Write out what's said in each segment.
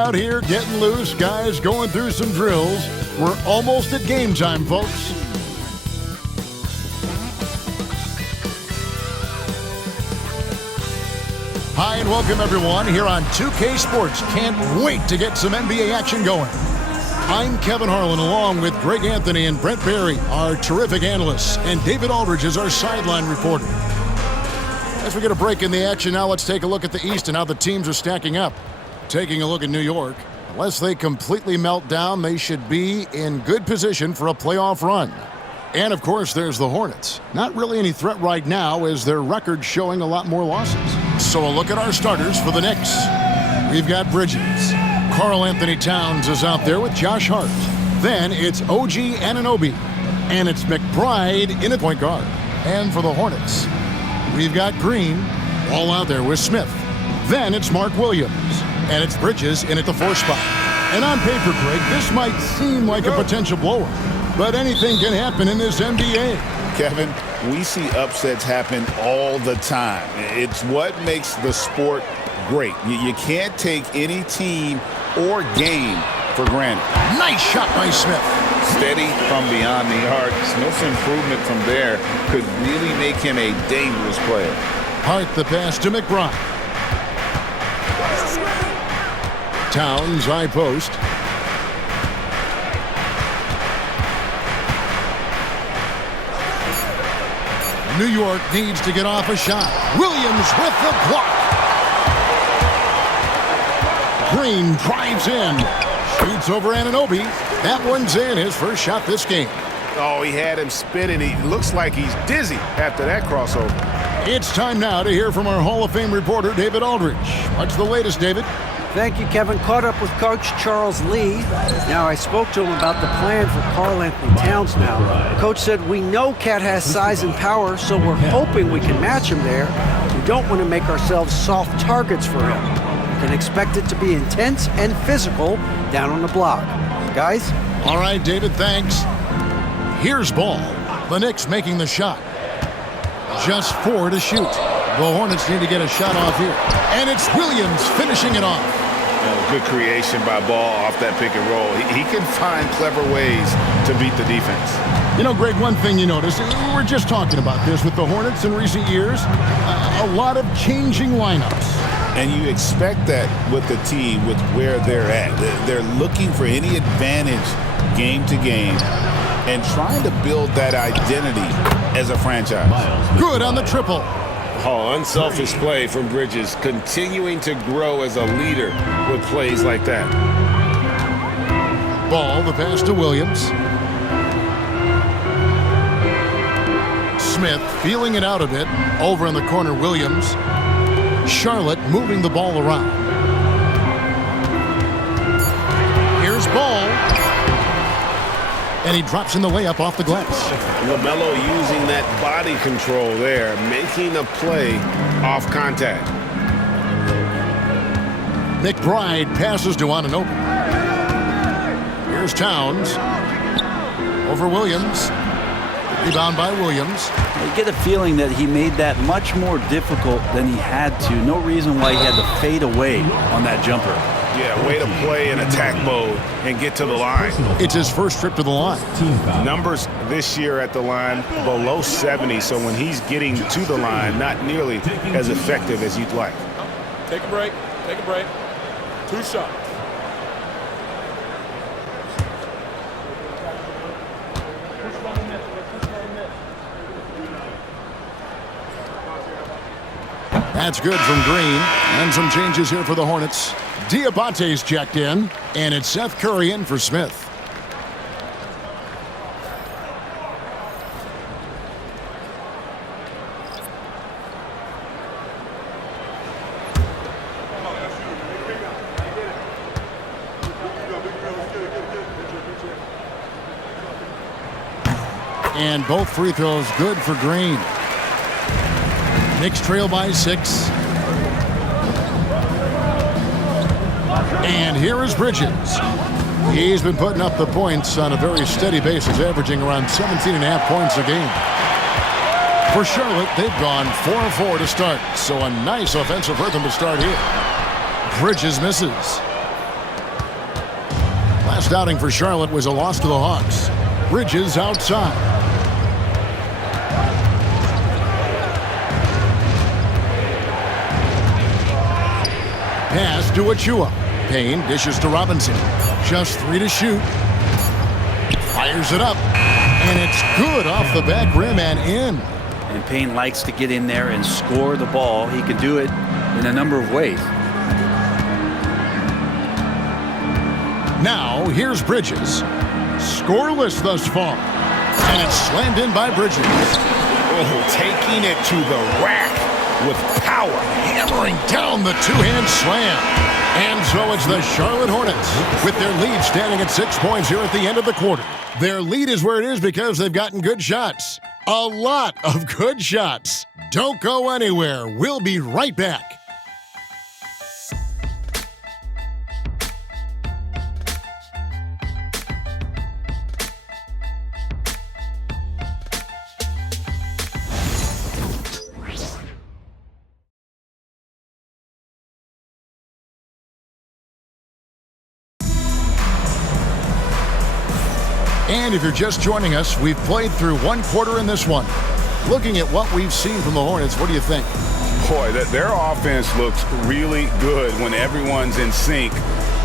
Out here getting loose, guys going through some drills. We're almost at game time, folks. Hi and welcome everyone here on 2K Sports. Can't wait to get some NBA action going. I'm Kevin Harlan along with Greg Anthony and Brent Barry, our terrific analysts, and David Aldridge is our sideline reporter. As we get a break in the action now, let's take a look at the East and how the teams are stacking up. Taking a look at New York, unless they completely melt down, they should be in good position for a playoff run. And, of course, there's the Hornets. Not really any threat right now as their record's showing a lot more losses. So a look at our starters for the Knicks. We've got Bridges. Karl Anthony Towns is out there with Josh Hart. Then it's OG Anunoby. And it's McBride in at point guard. And for the Hornets, we've got Green all out there with Smith. Then it's Mark Williams. And it's Bridges in at the 4 spot. And on paper, Greg, this might seem like a potential blowout. But anything can happen in this NBA. Kevin, we see upsets happen all the time. It's what makes the sport great. You can't take any team or game for granted. Nice shot by Smith. Steady from beyond the arc. Smith's improvement from there could really make him a dangerous player. Hart the pass to McBride. Towns high post. New York needs to get off a shot. Williams with the block. Green drives in. Shoots over Anunoby. That one's in, his first shot this game. Oh, he had him spinning. He looks like he's dizzy after that crossover. It's time now to hear from our Hall of Fame reporter, David Aldridge. What's the latest, David? Thank you, Kevin. Caught up with Coach Charles Lee. Now, I spoke to him about the plan for Karl Anthony Towns now. Coach said, we know Cat has size and power, so we're hoping we can match him there. We don't want to make ourselves soft targets for him. You can expect it to be intense and physical down on the block. Guys? All right, David, thanks. Here's ball. The Knicks making the shot. Just 4 to shoot. The Hornets need to get a shot off here. And it's Williams finishing it off. Good creation by Ball off that pick and roll. He can find clever ways to beat the defense. You know, Greg, one thing you notice, we're just talking about this with the Hornets in recent years, a lot of changing lineups. And you expect that with the team, with where they're at. They're looking for any advantage game to game and trying to build that identity as a franchise. Good on the triple. Oh, unselfish play from Bridges, continuing to grow as a leader with plays like that. Ball, the pass to Williams. Smith feeling it out a bit. Over in the corner, Williams. Charlotte moving the ball around. Here's Ball. And he drops in the layup off the glass. LaMelo using that body control there, making a play off contact. McBride passes to Anunoby. Here's Towns. Over Williams. Rebound by Williams. You get a feeling that he made that much more difficult than he had to. No reason why he had to fade away on that jumper. Yeah, way to play in attack mode and get to the line. It's his first trip to the line. Numbers this year at the line below 70, so when he's getting to the line, not nearly as effective as you'd like. Take a break. Take a break. 2 shots. That's good from Green. And some changes here for the Hornets. Diabate's checked in, and it's Seth Curry in for Smith. And both free throws good for Green. Knicks trail by 6. And here is Bridges. He's been putting up the points on a very steady basis, averaging around 17.5 points a game. For Charlotte, they've gone 4-4 to start, so a nice offensive rhythm to start here. Bridges misses. last outing for Charlotte was a loss to the Hawks. Bridges outside. Pass to Achua. Payne dishes to Robinson. Just 3 to shoot. Fires it up. And it's good off the back rim and in. And Payne likes to get in there and score the ball. He can do it in a number of ways. Now, here's Bridges. Scoreless thus far. And it's slammed in by Bridges. Oh, taking it to the rack with power. Hammering down the two-hand slam. And so it's the Charlotte Hornets with their lead standing at 6 points here at the end of the quarter. Their lead is where it is because they've gotten good shots. A lot of good shots. Don't go anywhere. We'll be right back. And if you're just joining us, we've played through one quarter in this one. Looking at what we've seen from the Hornets, what do you think? Boy, their offense looks really good when everyone's in sync.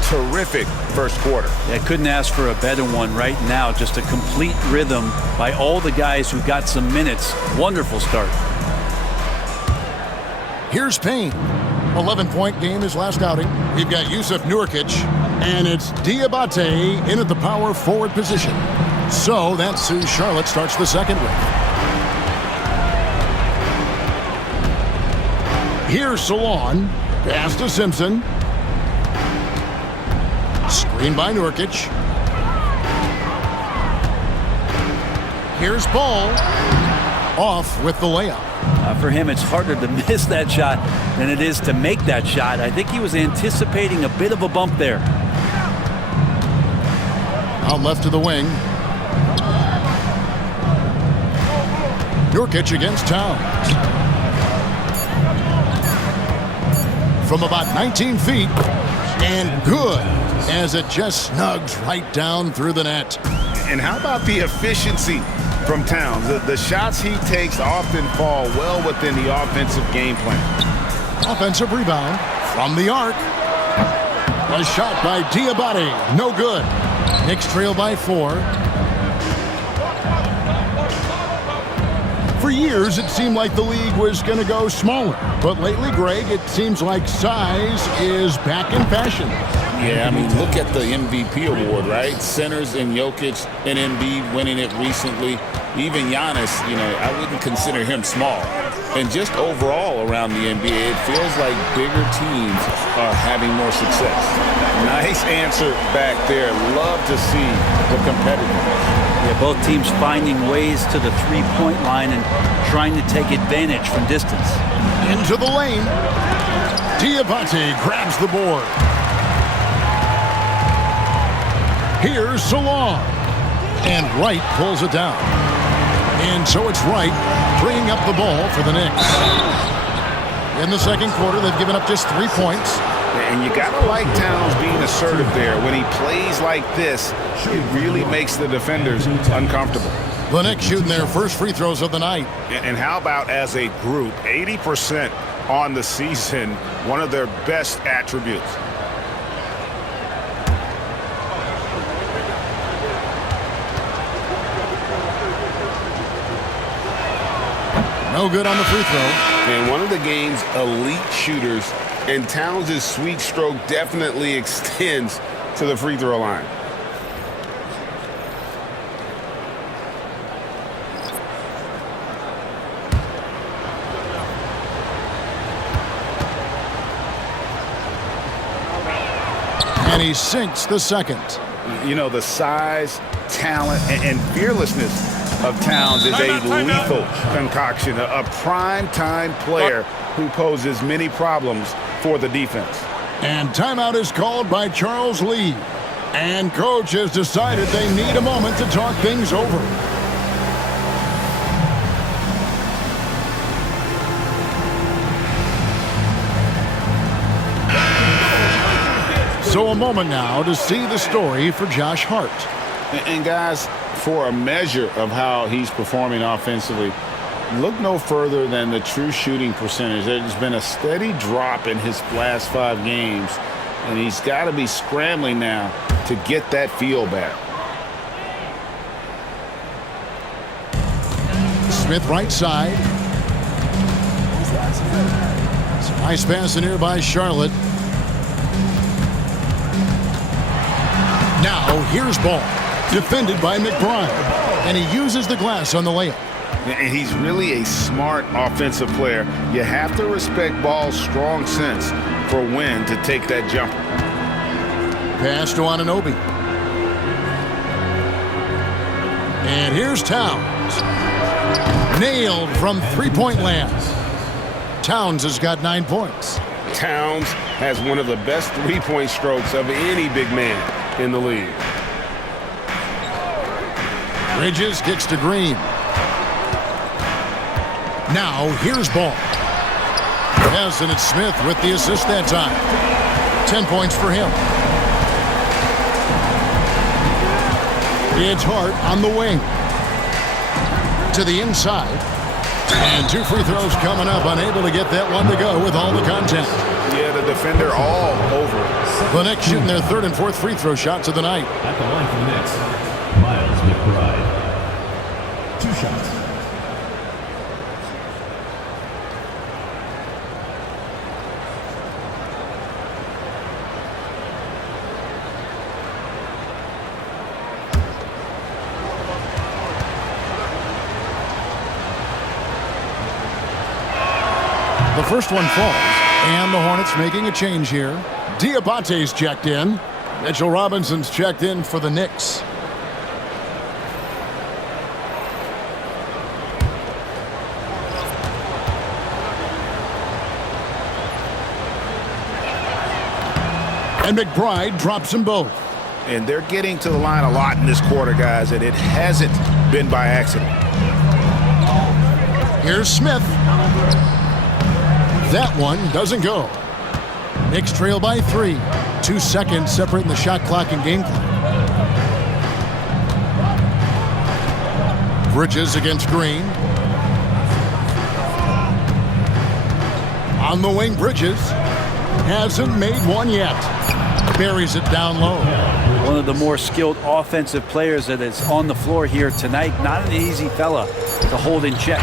Terrific first quarter. I couldn't ask for a better one right now. Just a complete rhythm by all the guys who got some minutes. Wonderful start. Here's Payne. 11-point game his last outing. We've got Yusuf Nurkic, and it's Diabate in at the power forward position. So that's who Charlotte starts the second with. Here's Salon. Pass to Simpson. Screen by Nurkic. Here's Ball. Off with the layup. For him, it's harder to miss that shot than it is to make that shot. I think he was anticipating a bit of a bump there. Out left to the wing. Nurkic against Towns. From about 19 feet. And good as it just snugs right down through the net. And how about the efficiency from Towns? The shots he takes often fall well within the offensive game plan. Offensive rebound from the arc. A shot by Diabate. No good. Knicks trail by 4. For years, it seemed like the league was going to go smaller. But lately, Greg, it seems like size is back in fashion. Yeah, I mean, look at the MVP award, right? Centers and Jokic and Embiid winning it recently. Even Giannis, I wouldn't consider him small. And just overall around the NBA, it feels like bigger teams are having more success. Nice answer back there. Love to see the competitiveness. Yeah, both teams finding ways to the three-point line and trying to take advantage from distance. Into the lane. Diabate grabs the board. Here's Salon. And Wright pulls it down. And so it's Wright bringing up the ball for the Knicks. In the second quarter, they've given up just 3 points. And you got to like Towns being assertive there. When he plays like this, it really makes the defenders uncomfortable. The Knicks shooting their first free throws of the night. And how about as a group, 80% on the season, one of their best attributes. No good on the free throw. And one of the game's elite shooters, and Towns' sweet stroke definitely extends to the free throw line. And he sinks the second. The size, talent, and fearlessness of Towns is a lethal concoction, a prime-time player who poses many problems for the defense. And timeout is called by Charles Lee. And coach has decided they need a moment to talk things over. So a moment now to see the story for Josh Hart. And guys, for a measure of how he's performing offensively, look no further than the true shooting percentage. There's been a steady drop in his last 5 games, and he's got to be scrambling now to get that feel back. Smith right side. Nice pass in here by Charlotte. Now here's ball. Defended by McBride. And he uses the glass on the layup. And he's really a smart offensive player. You have to respect Ball's strong sense for when to take that jumper. Pass to Anunoby. And here's Towns. Nailed from three-point land. Towns has got 9 points. Towns has one of the best three-point strokes of any big man in the league. Bridges kicks to Green. Now here's Ball. Yes, and it's Smith with the assist that time. 10 points for him. It's Hart on the wing. To the inside. And 2 free throws coming up. Unable to get that one to go with all the contact. Yeah, the defender all over. The Knicks shooting their 3rd and 4th free throw shots of the night. At the line for the Knicks, Miles McBride. 2 shots. The first one falls, and the Hornets making a change here. Diabate's checked in. Mitchell Robinson's checked in for the Knicks. And McBride drops them both. And they're getting to the line a lot in this quarter, guys, and it hasn't been by accident. Here's Smith. That one doesn't go. Knicks trail by 3. 2 seconds separating the shot clock and game clock. Bridges against Green. On the wing, Bridges. Hasn't made one yet. Buries it down low. One of the more skilled offensive players that is on the floor here tonight. Not an easy fella to hold in check.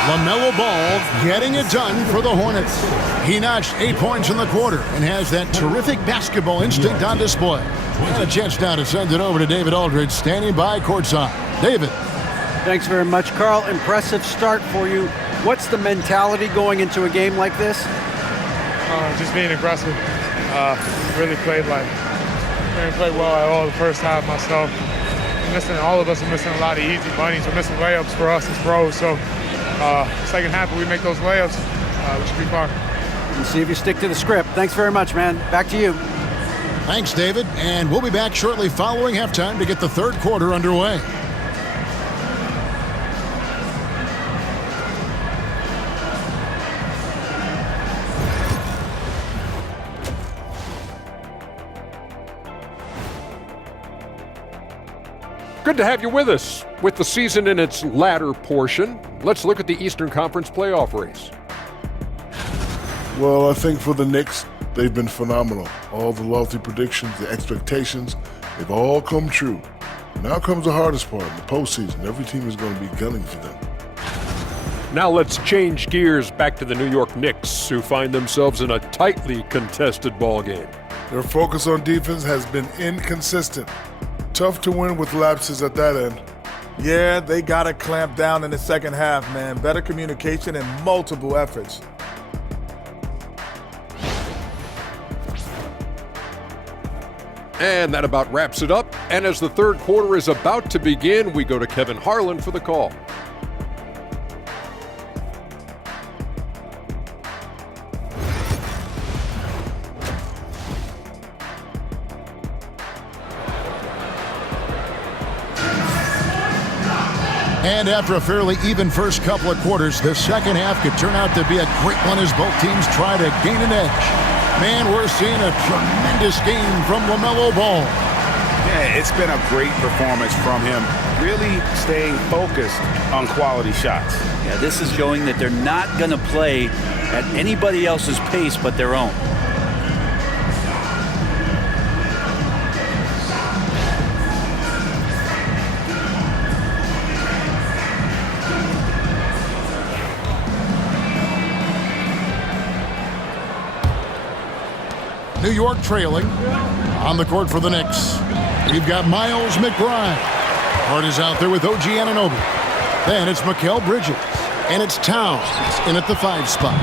LaMelo Ball getting it done for the Hornets. He notched 8 points in the quarter and has that terrific basketball instinct on display. And a chance now to send it over to David Aldridge, standing by courtside. David. Thanks very much, Carl. Impressive start for you. What's the mentality going into a game like this? Just being aggressive. Really played well at all the first half myself. All of us are missing a lot of easy bunnies. We're missing layups for us as pros. So second half, if we make those layups, we should be fine. And see if you stick to the script. Thanks very much, man. Back to you. Thanks, David. And we'll be back shortly following halftime to get the 3rd quarter underway. Good to have you with us. With the season in its latter portion, let's look at the Eastern Conference playoff race. Well, I think for the Knicks, they've been phenomenal. All the lofty predictions, the expectations, they've all come true. Now comes the hardest part, the postseason. Every team is going to be gunning for them. Now let's change gears back to the New York Knicks, who find themselves in a tightly contested ball game. Their focus on defense has been inconsistent. Tough to win with lapses at that end. Yeah, they got to clamp down in the second half, man. Better communication and multiple efforts. And that about wraps it up. And as the 3rd quarter is about to begin, we go to Kevin Harlan for the call. And after a fairly even first couple of quarters, the second half could turn out to be a great one as both teams try to gain an edge. Man, we're seeing a tremendous game from LaMelo Ball. Yeah, it's been a great performance from him, really staying focused on quality shots. Yeah, this is showing that they're not going to play at anybody else's pace but their own. New York trailing on the court for the Knicks. We've got Miles McBride. Hart is out there with OG Anunoby. Then it's Mikal Bridges. And it's Towns in at the 5 spot.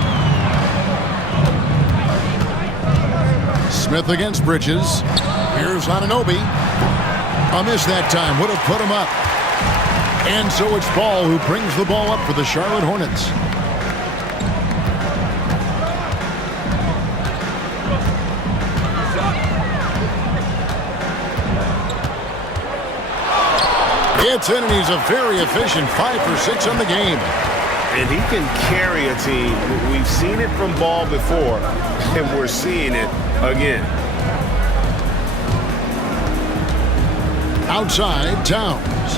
Smith against Bridges. Here's Anunoby. A miss that time. Would have put him up. And so it's Ball who brings the ball up for the Charlotte Hornets. Gets in, and he's a very efficient 5 for 6 on the game. And he can carry a team. We've seen it from Ball before, and we're seeing it again. Outside, Towns.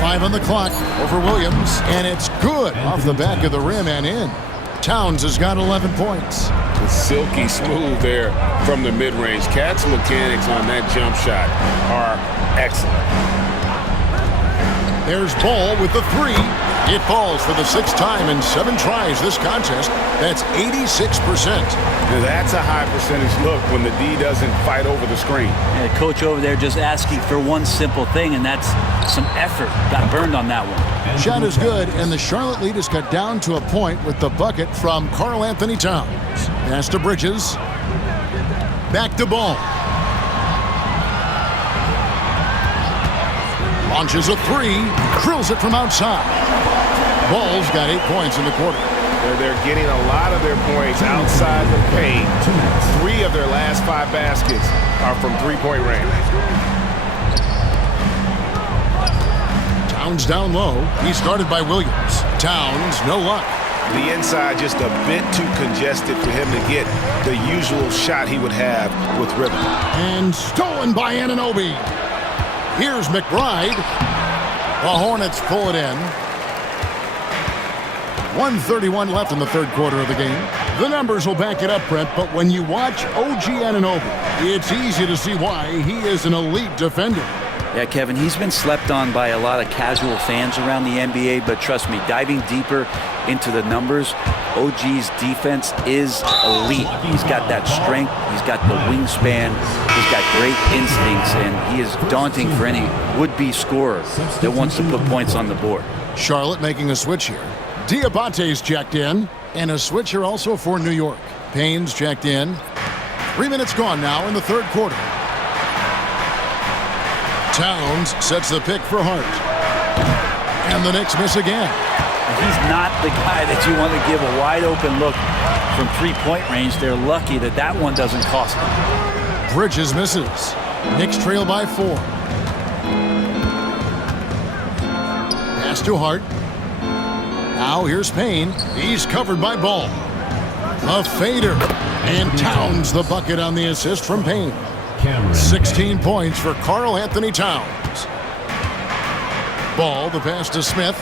5 on the clock over Williams, and it's good off the back of the rim and in. Towns has got 11 points. Silky smooth there from the mid-range. Cat's mechanics on that jump shot are excellent. There's Ball with the 3. It falls for the 6th time in 7 tries this contest. That's 86%. Now that's a high percentage look when the D doesn't fight over the screen. And the coach over there just asking for one simple thing, and that's some effort. Got burned on that one. Shot is good, and the Charlotte lead is cut down to a point with the bucket from Karl Anthony Towns. Pass to Bridges. Back to Ball. Launches a 3. Drills it from outside. Ball's got 8 points in the quarter. They're getting a lot of their points outside the paint. 3 of their last 5 baskets are from three-point range. Towns down low. He's guarded by Williams. Towns, no luck. The inside just a bit too congested for him to get the usual shot he would have with rhythm. And stolen by Anunoby. Here's McBride. The Hornets pull it in. 1:31 left in the third quarter of the game. The numbers will back it up, Brent, but when you watch OG Anunoby, it's easy to see why he is an elite defender. Yeah, Kevin, he's been slept on by a lot of casual fans around the NBA, but trust me, diving deeper into the numbers, OG's defense is elite. He's got that strength, he's got the wingspan, he's got great instincts, and he is daunting for any would-be scorer that wants to put points on the board. Charlotte making a switch here. Diabate's checked in, and a switch here also for New York. Payne's checked in. 3 minutes gone now in the third quarter. Towns sets the pick for Hart. And the Knicks miss again. He's not the guy that you want to give a wide open look from three-point range. They're lucky that that one doesn't cost them. Bridges misses. Knicks trail by 4. Pass to Hart. Now here's Payne. He's covered by Ball. A fader. And Towns the bucket on the assist from Payne. 16 points for Karl Anthony Towns. Ball, the pass to Smith.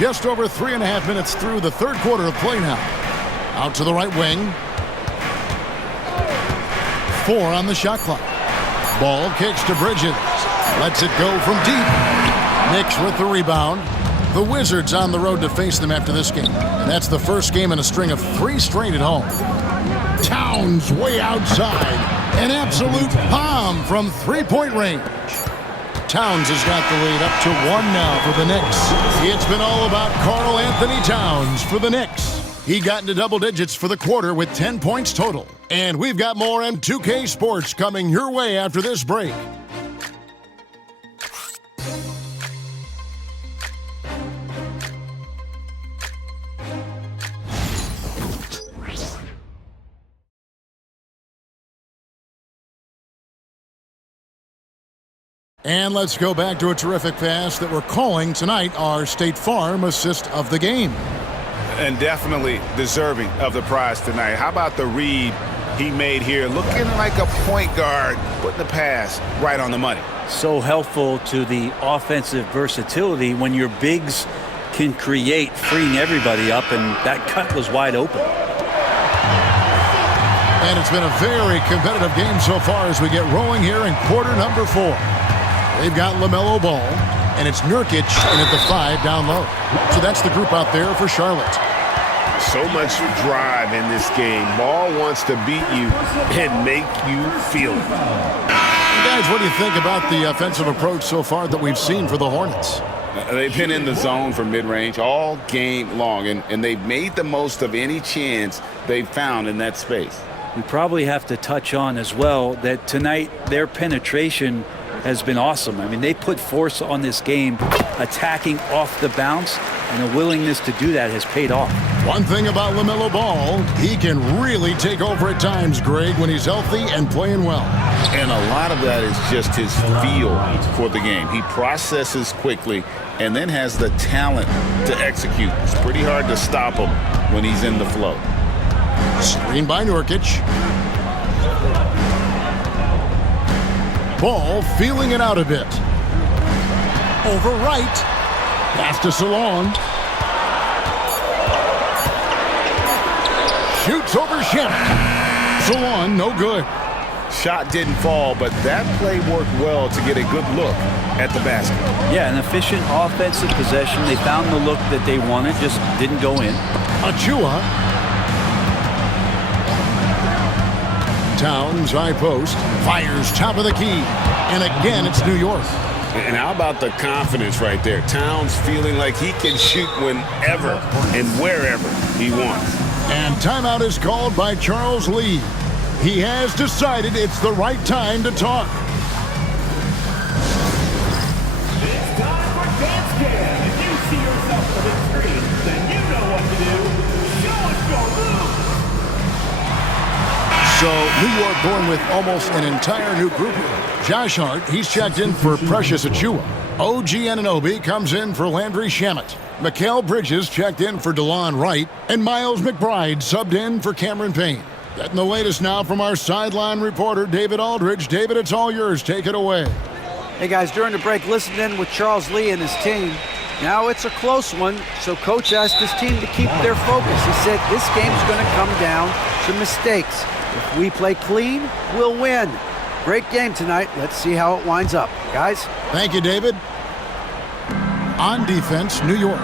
Just over 3.5 minutes through the third quarter of play now. Out to the right wing. 4 on the shot clock. Ball kicks to Bridges. Lets it go from deep. Knicks with the rebound. The Wizards on the road to face them after this game. And that's the first game in a string of 3 straight at home. Towns way outside. An absolute bomb from three-point range. Towns has got the lead up to 1 now for the Knicks. It's been all about Karl Anthony Towns for the Knicks. He got into double digits for the quarter with 10 points total. And we've got more M2K Sports coming your way after this break. And let's go back to a terrific pass that we're calling tonight our State Farm assist of the game. And definitely deserving of the prize tonight. How about the read he made here? Looking like a point guard, putting the pass right on the money. So helpful to the offensive versatility when your bigs can create, freeing everybody up, and that cut was wide open. And it's been a very competitive game so far as we get rolling here in quarter number 4. They've got LaMelo Ball, and it's Nurkic in at the 5 down low. So that's the group out there for Charlotte. So much drive in this game. Ball wants to beat you and make you feel it. Guys, what do you think about the offensive approach so far that we've seen for the Hornets? They've been in the zone for mid-range all game long, and they've made the most of any chance they've found in that space. We probably have to touch on as well that tonight their penetration has been awesome. I mean, they put force on this game, attacking off the bounce, and the willingness to do that has paid off. One thing about LaMelo Ball, he can really take over at times, Greg, when he's healthy and playing well. And a lot of that is just his feel for the game. He processes quickly and then has the talent to execute. It's pretty hard to stop him when he's in the flow. Screen by Nurkic. Ball feeling it out a bit. Over right. Pass to Salon. Shoots over Shannon. Salon, no good. Shot didn't fall, but that play worked well to get a good look at the basket. Yeah, an efficient offensive possession. They found the look that they wanted, just didn't go in. Achua. Towns, high post, fires top of the key. And again, it's New York. And how about the confidence right there? Towns feeling like he can shoot whenever and wherever he wants. And timeout is called by Charles Lee. He has decided it's the right time to talk. It's time for Dance Cam. If you see yourself on the screen, then you know what to do. Show us your move. So New York going with almost an entire new group here. Josh Hart, he's checked in for Precious Achua. OG Anunoby comes in for Landry Shamet. Mikal Bridges checked in for DeLon Wright. And Miles McBride subbed in for Cameron Payne. Getting the latest now from our sideline reporter, David Aldridge. David, it's all yours. Take it away. Hey, guys, during the break, listened in with Charles Lee and his team. Now it's a close one, so Coach asked his team to keep their focus. He said this game's going to come down to mistakes. If we play clean, we'll win. Great game tonight. Let's see how it winds up. Guys? Thank you, David. On defense, New York.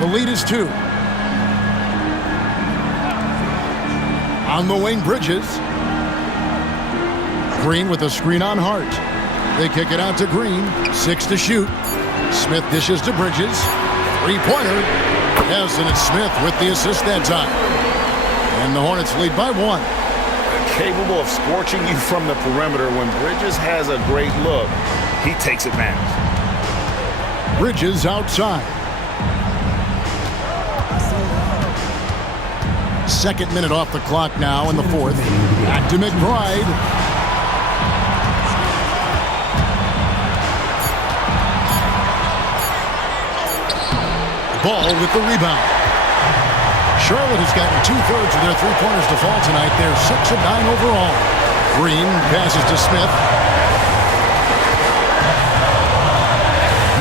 The lead is 2. On the wing, Bridges. Green with a screen on Hart. They kick it out to Green. 6 to shoot. Smith dishes to Bridges. 3-pointer. Yes, and it's Smith with the assist that time. And the Hornets lead by 1. Capable of scorching you from the perimeter. When Bridges has a great look, he takes advantage. Bridges outside. Second minute off the clock now in the 4th. Back to McBride. Ball with the rebound. Charlotte has gotten 2/3 of their three-pointers to fall tonight. They're 6 of 9 overall. Green passes to Smith.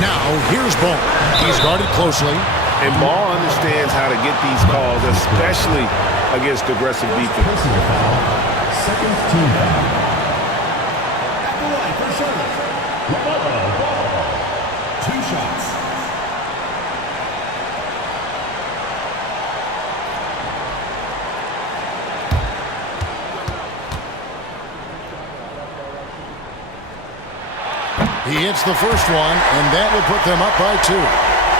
Now here's Ball. He's guarded closely. And Ball understands how to get these calls, especially against aggressive defense. Second team foul. At the line for Charlotte. LaMelo Ball. 2 shots. He hits the first one, and that will put them up by 2.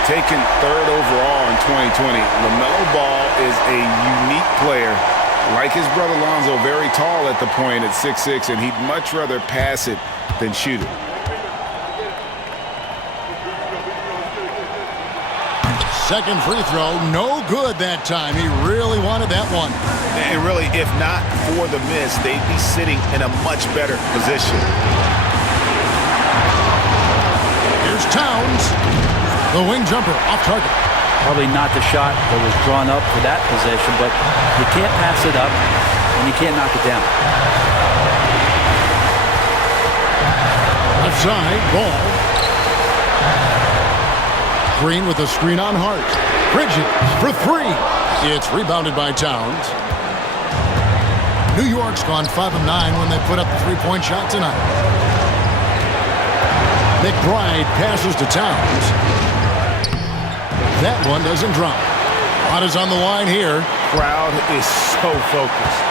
Taken 3rd overall in 2020, LaMelo Ball is a unique player. Like his brother Lonzo, very tall at the point at 6'6", and he'd much rather pass it than shoot it. Second free throw, no good that time. He really wanted that one. And really, if not for the miss, they'd be sitting in a much better position. Towns. The wing jumper off target. Probably not the shot that was drawn up for that possession, but you can't pass it up, and you can't knock it down. Left side, ball. Green with a screen on Hart. Bridges for three. It's rebounded by Towns. New York's gone 5 of 9 when they put up the three-point shot tonight. McBride passes to Towns. That one doesn't drop. Lot is on the line here. Crowd is so focused.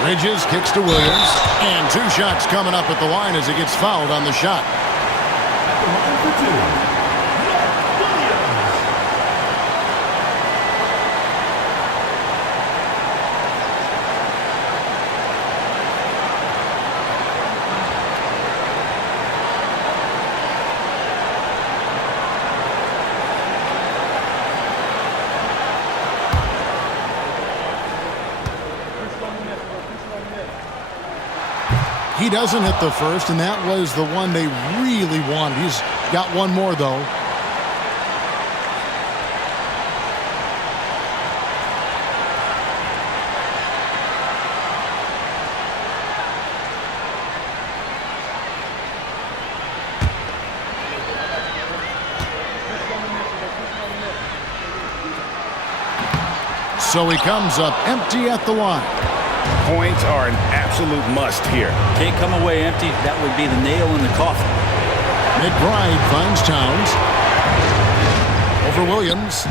Bridges kicks to Williams. And 2 shots coming up at the line as he gets fouled on the shot. At the line for 2, Williams. He doesn't hit the first, and that was the one they really wanted. He's got one more, though. So he comes up empty at the line. Points are an absolute must here. Can't come away empty. That would be the nail in the coffin. McBride finds Towns. Over Williams.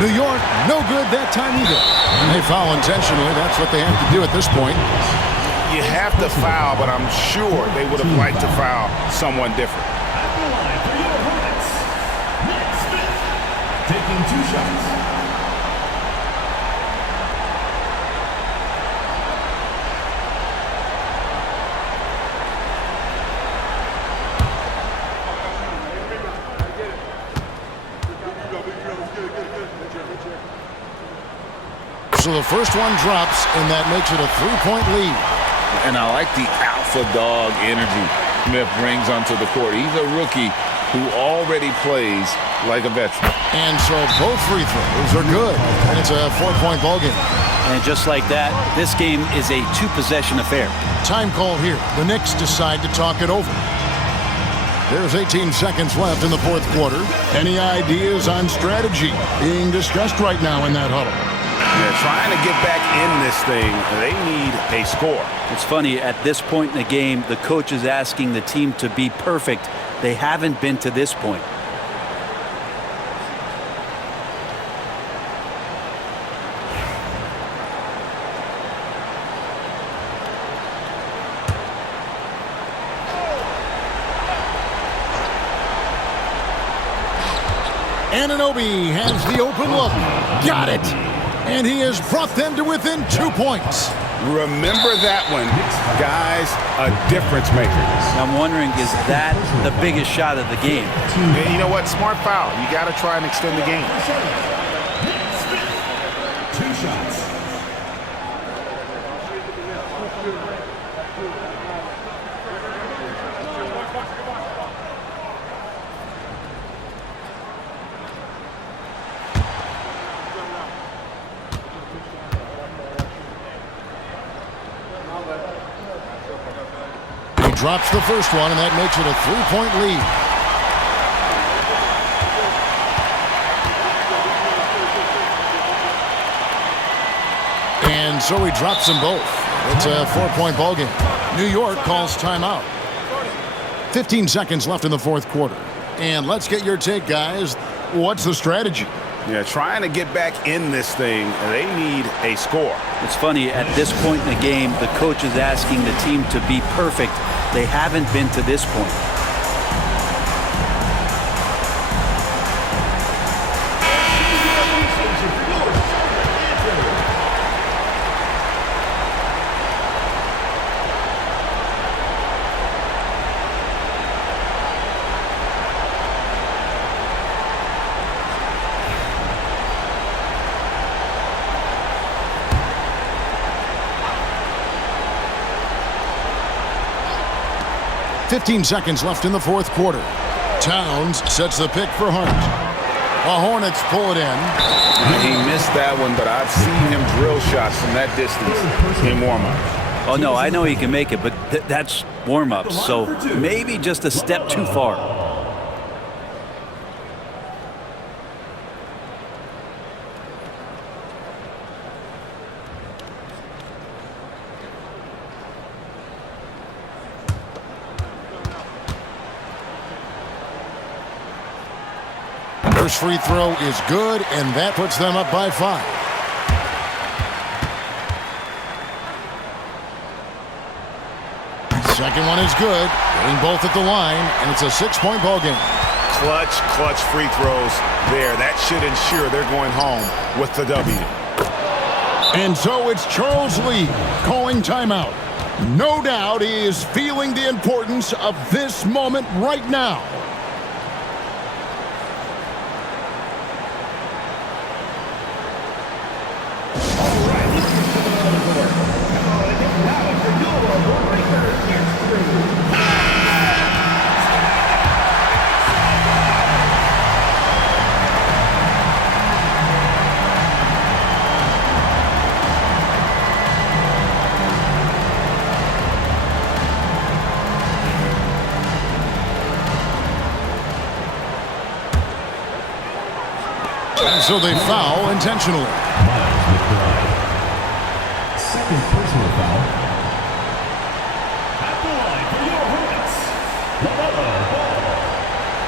New York, no good that time either. And they foul intentionally. That's what they have to do at this point. You have to foul, but I'm sure they would have liked to foul someone different. At the line for your Hornets, Nick Smith. Taking 2 shots. So the first one drops, and that makes it a 3-point lead. And I like the alpha dog energy Smith brings onto the court. He's a rookie who already plays like a veteran. And so both free throws are good, and it's a 4-point ballgame. And just like that, this game is a 2-possession affair. Time call here. The Knicks decide to talk it over. There's 18 seconds left in the fourth quarter. Any ideas on strategy being discussed right now in that huddle? They're trying to get back in this thing. They need a score. It's funny, at this point in the game, the coach is asking the team to be perfect. They haven't been to this point. Anunoby has the open look. Got it. And he has brought them to within 2 points. Remember that one, guys, a difference maker. I'm wondering, is that the biggest shot of the game? And you know what? Smart foul. You got to try and extend the game. Nick Smith. 2 shots. Drops the first one, and that makes it a 3-point lead. And so he drops them both. It's a 4-point ballgame. New York calls timeout. 15 seconds left in the fourth quarter. And let's get your take, guys. What's the strategy? Yeah, trying to get back in this thing. They need a score. It's funny, at this point in the game, the coach is asking the team to be perfect. They haven't been to this point. 15 seconds left in the fourth quarter. Towns sets the pick for Hart. The Hornets pull it in. He missed that one, but I've seen him drill shots from that distance in warm-up. Oh, no, I know he can make it, but that's warm-up, so maybe just a step too far. First free throw is good, and that puts them up by 5. Second one is good, getting both at the line, and it's a 6-point ball game. Clutch free throws there. That should ensure they're going home with the W. And so it's Charles Lee calling timeout. No doubt he is feeling the importance of this moment right now. And so they foul intentionally. Second personal foul. At the line for your Hornets,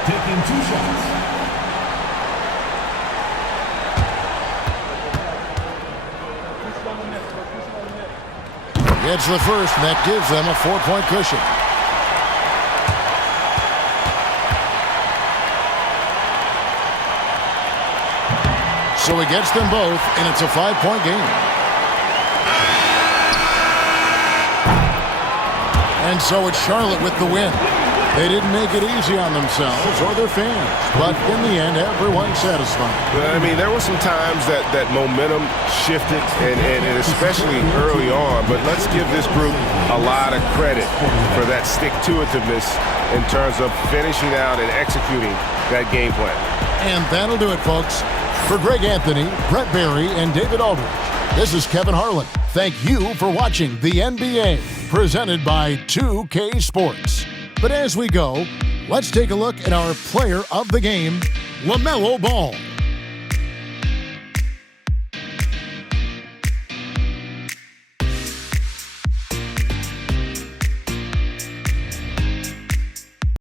taking 2 shots. Gets the first, and that gives them a 4-point cushion. So he gets them both, and it's a 5-point game. And so it's Charlotte with the win. They didn't make it easy on themselves or their fans, but in the end, everyone's satisfied. I mean, there were some times that momentum shifted, and especially early on, but let's give this group a lot of credit for that stick-to-itiveness in terms of finishing out and executing that game plan. And that'll do it, folks. For Greg Anthony, Brett Barry, and David Aldridge, this is Kevin Harlan. Thank you for watching the NBA, presented by 2K Sports. But as we go, let's take a look at our player of the game, LaMelo Ball.